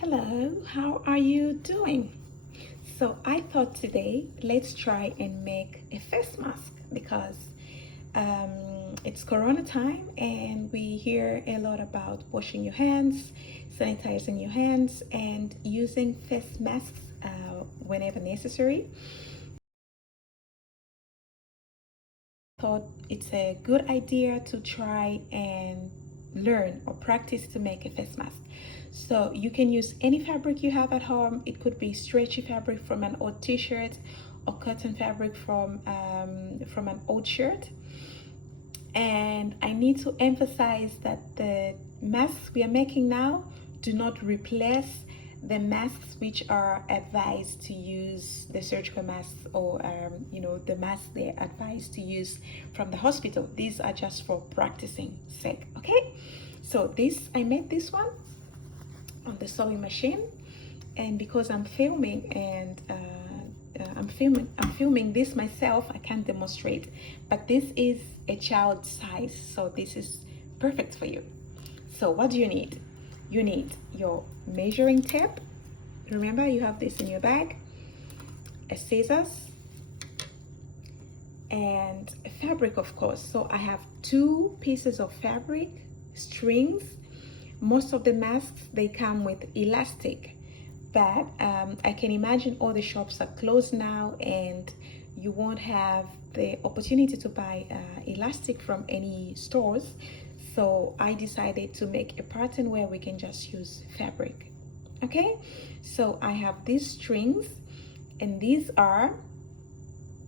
Hello, how are you doing? So I thought today let's try and make a face mask because it's Corona time and we hear a lot about washing your hands, sanitizing your hands, and using face masks whenever necessary. Thought it's a good idea to try and learn or practice to make a face mask. So you can use any fabric you have at home. It could be stretchy fabric from an old t-shirt or cotton fabric from an old shirt. And I need to emphasize that the masks we are making now do not replace the masks which are advised to use, the surgical masks or the masks they're advised to use from the hospital. These are just for practicing sake. Okay, so this I made this one on the sewing machine, and because I'm filming and I'm filming this myself, I can't demonstrate, but this is a child size, so this is perfect for you. So what do you need? You need your measuring tape. Remember, you have this in your bag, a scissors, and fabric, of course. So I have 2 pieces of fabric, strings. Most of the masks, they come with elastic, but I can imagine all the shops are closed now and you won't have the opportunity to buy elastic from any stores. So I decided to make a pattern where we can just use fabric. Okay, so I have these strings, and these are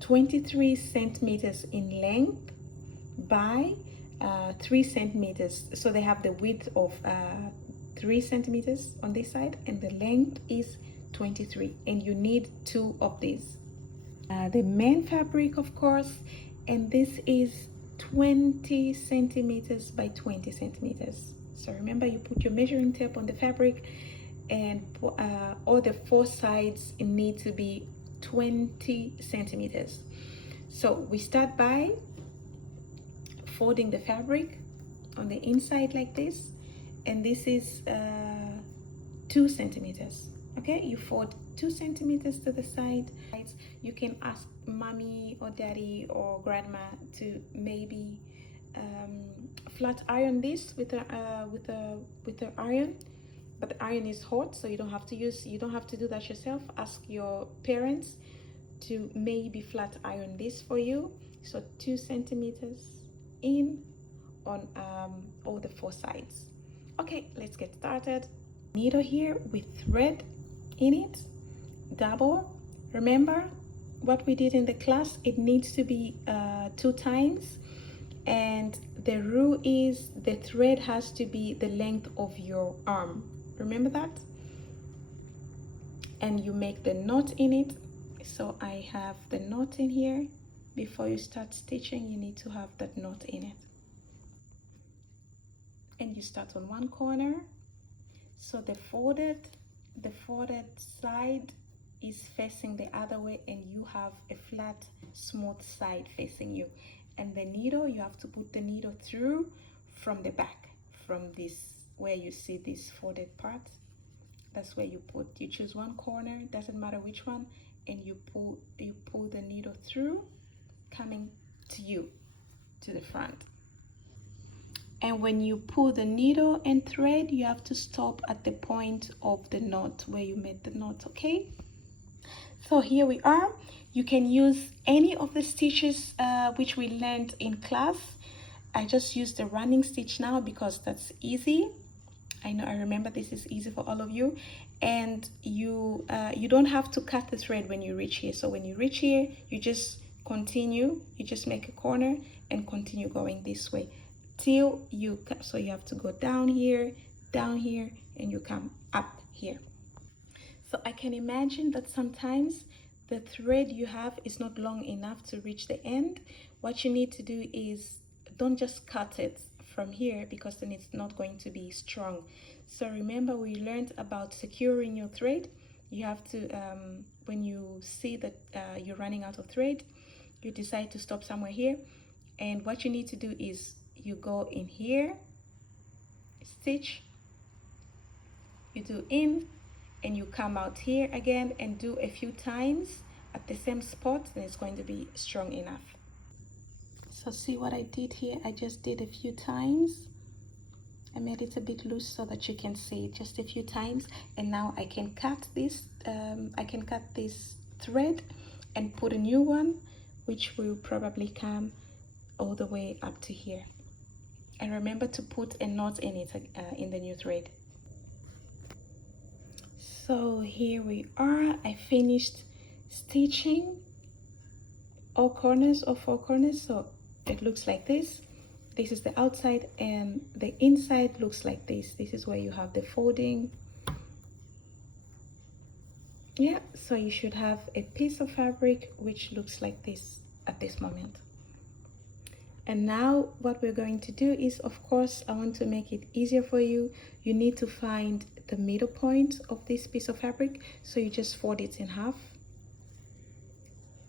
23 centimeters in length by 3 centimeters. So they have the width of 3 centimeters on this side, and the length is 23, and you need 2 of these. The main fabric, of course, and this is 20 centimeters by 20 centimeters. So remember, you put your measuring tape on the fabric, and all the 4 sides need to be 20 centimeters. So we start by folding the fabric on the inside like this, and this is 2 centimeters. Okay, you fold 2 centimeters to the side. You can ask mommy or daddy or grandma to maybe flat iron this with a iron, but the iron is hot, so you don't have to do that yourself. Ask your parents to maybe flat iron this for you. So 2 centimeters in on all the 4 sides. Okay, let's get started. Needle here with thread in it, double. Remember what we did in the class? It needs to be 2 times, and the rule is the thread has to be the length of your arm. Remember that? And you make the knot in it. So I have the knot in here. Before you start stitching, you need to have that knot in it. And you start on one corner. So the folded side is facing the other way, and you have a flat, smooth side facing you. And the needle, you have to put the needle through from the back, from this, where you see this folded part. That's where you choose one corner, doesn't matter which one, and you pull the needle through, coming to you, to the front. And when you pull the needle and thread, you have to stop at the point of the knot where you made the knot. Okay, so here we are. You can use any of the stitches which we learned in class. I just use the running stitch now because that's easy. I remember this is easy for all of you. And you don't have to cut the thread when you reach here. So when you reach here, you just continue, you just make a corner and continue going this way till you, so you have to go down here, and you come up here. So I can imagine that sometimes the thread you have is not long enough to reach the end. What you need to do is don't just cut it from here, because then it's not going to be strong. So remember, we learned about securing your thread. You have to, when you see that you're running out of thread, you decide to stop somewhere here. And what you need to do is you go in here, stitch, You do in and you come out here again and do a few times at the same spot, and it's going to be strong enough. So see what I did here? I just did a few times. I made it a bit loose so that you can see it just a few times, and now I can cut this thread and put a new one, which will probably come all the way up to here. And remember to put a knot in it in the new thread. So here we are. I finished stitching all corners of 4 corners, so it looks like this. This is the outside, and the inside looks like this. This is where you have the folding. Yeah, so you should have a piece of fabric which looks like this at this moment. And now what we're going to do is, of course, I want to make it easier for you. You need to find the middle point of this piece of fabric, so you just fold it in half.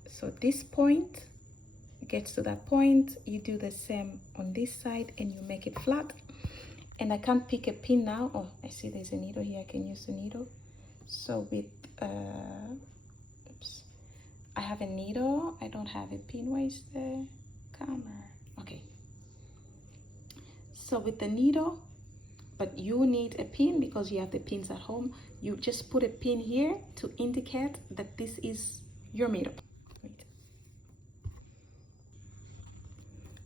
So this point gets to that point, you do the same on this side and you make it flat. And I can't pick a pin now. Oh, I see there's a needle here. I can use the needle. So with oops, I have a needle. I don't have a pin. Where is the camera? Okay, so with the needle, but you need a pin because you have the pins at home. You just put a pin here to indicate that this is your middle. Wait.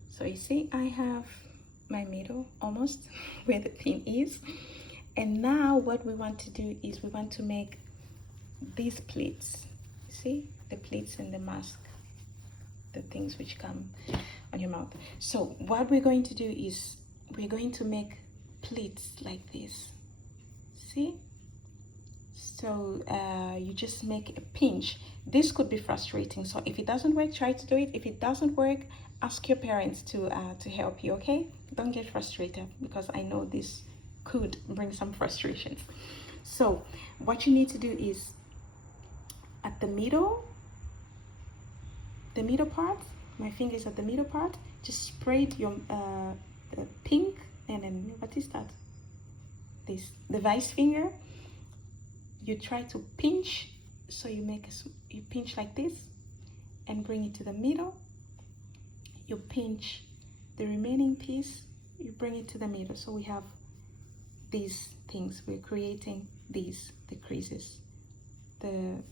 So you see I have my middle almost where the pin is. And now what we want to do is we want to make these pleats. See the pleats and the mask, the things which come on your mouth. So what we're going to do is we're going to make pleats like this. See? So you just make a pinch. This could be frustrating, so if it doesn't work, try to do it. If it doesn't work, ask your parents to help you. Okay, don't get frustrated, because I know this could bring some frustrations. So what you need to do is at the middle part, my fingers at the middle part, just spread your the pink, and then what is that, this, the vice finger. You try to pinch, so you make you pinch like this and bring it to the middle. You pinch the remaining piece, you bring it to the middle. So we have these things, we're creating these, the creases, the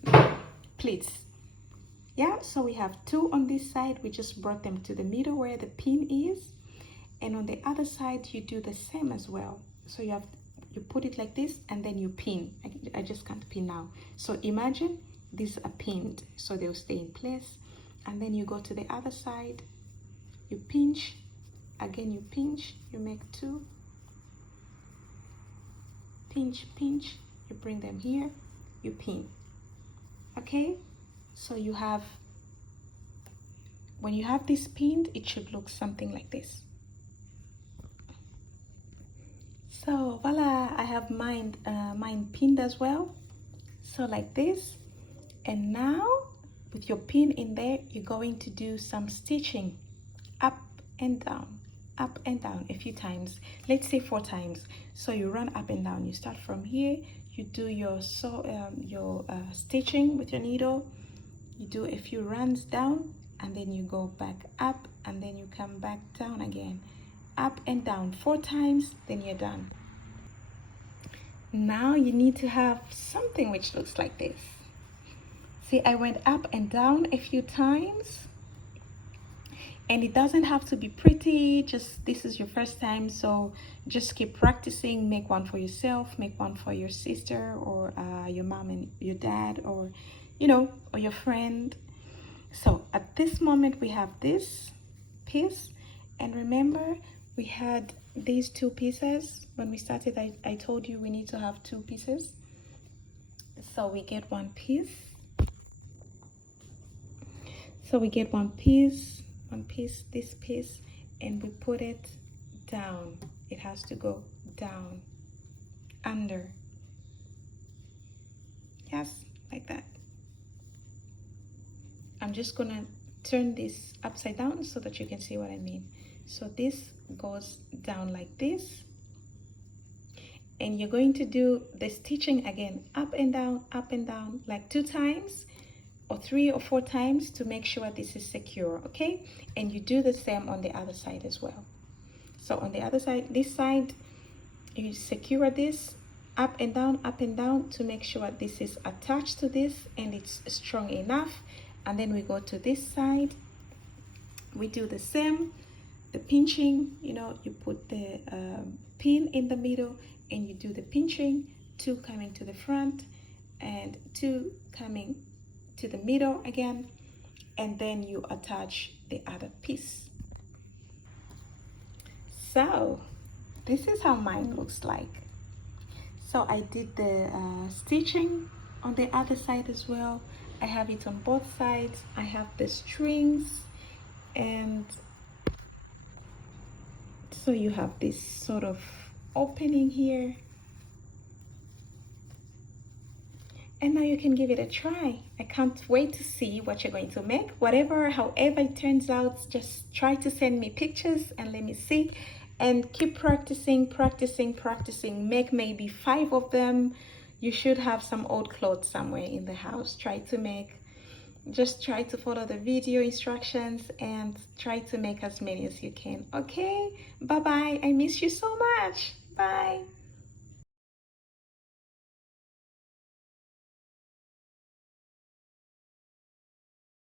pleats. Yeah, so we have two on this side. We just brought them to the middle where the pin is, and on the other side you do the same as well. So you put it like this and then you pin. I just can't pin now. So imagine these are pinned, so they'll stay in place. And then you go to the other side, you pinch, again you pinch, you make two, pinch, pinch, you bring them here, you pin. Okay, so you have, when you have this pinned, it should look something like this. So voila, I have mine pinned as well, so like this. And now with your pin in there, you're going to do some stitching up and down a few times, let's say 4 times. So you run up and down, you start from here, you do your stitching with your needle, you do a few runs down, and then you go back up, and then you come back down again, up and down 4 times, then you're done. Now you need to have something which looks like this. See, I went up and down a few times, and it doesn't have to be pretty, just this is your first time, so just keep practicing. Make one for yourself, make one for your sister, or your mom and your dad, or you know, or your friend. So at this moment we have this piece, and remember we had these 2 pieces when we started. I told you we need to have 2 pieces, so we get 1 piece. So we get one piece, this piece, and we put it down. It has to go down, under. Yes, like that. I'm just gonna turn this upside down so that you can see what I mean. So this goes down like this, and you're going to do the stitching again, up and down, like 2 times or 3 or 4 times to make sure this is secure, okay? And you do the same on the other side as well. So on the other side, this side, you secure this up and down to make sure this is attached to this and it's strong enough. And then we go to this side, we do the same, the pinching, you know, you put the pin in the middle and you do the pinching, 2 coming to the front and 2 coming to the middle again, and then you attach the other piece. So this is how mine looks like. So I did the stitching on the other side as well. I have it on both sides. I have the strings, and so you have this sort of opening here. And now you can give it a try. I can't wait to see what you're going to make. However it turns out, just try to send me pictures and let me see. And keep practicing. Make maybe 5 of them. You should have some old clothes somewhere in the house. Just try to follow the video instructions and try to make as many as you can. Okay? Bye-bye. I miss you so much. Bye.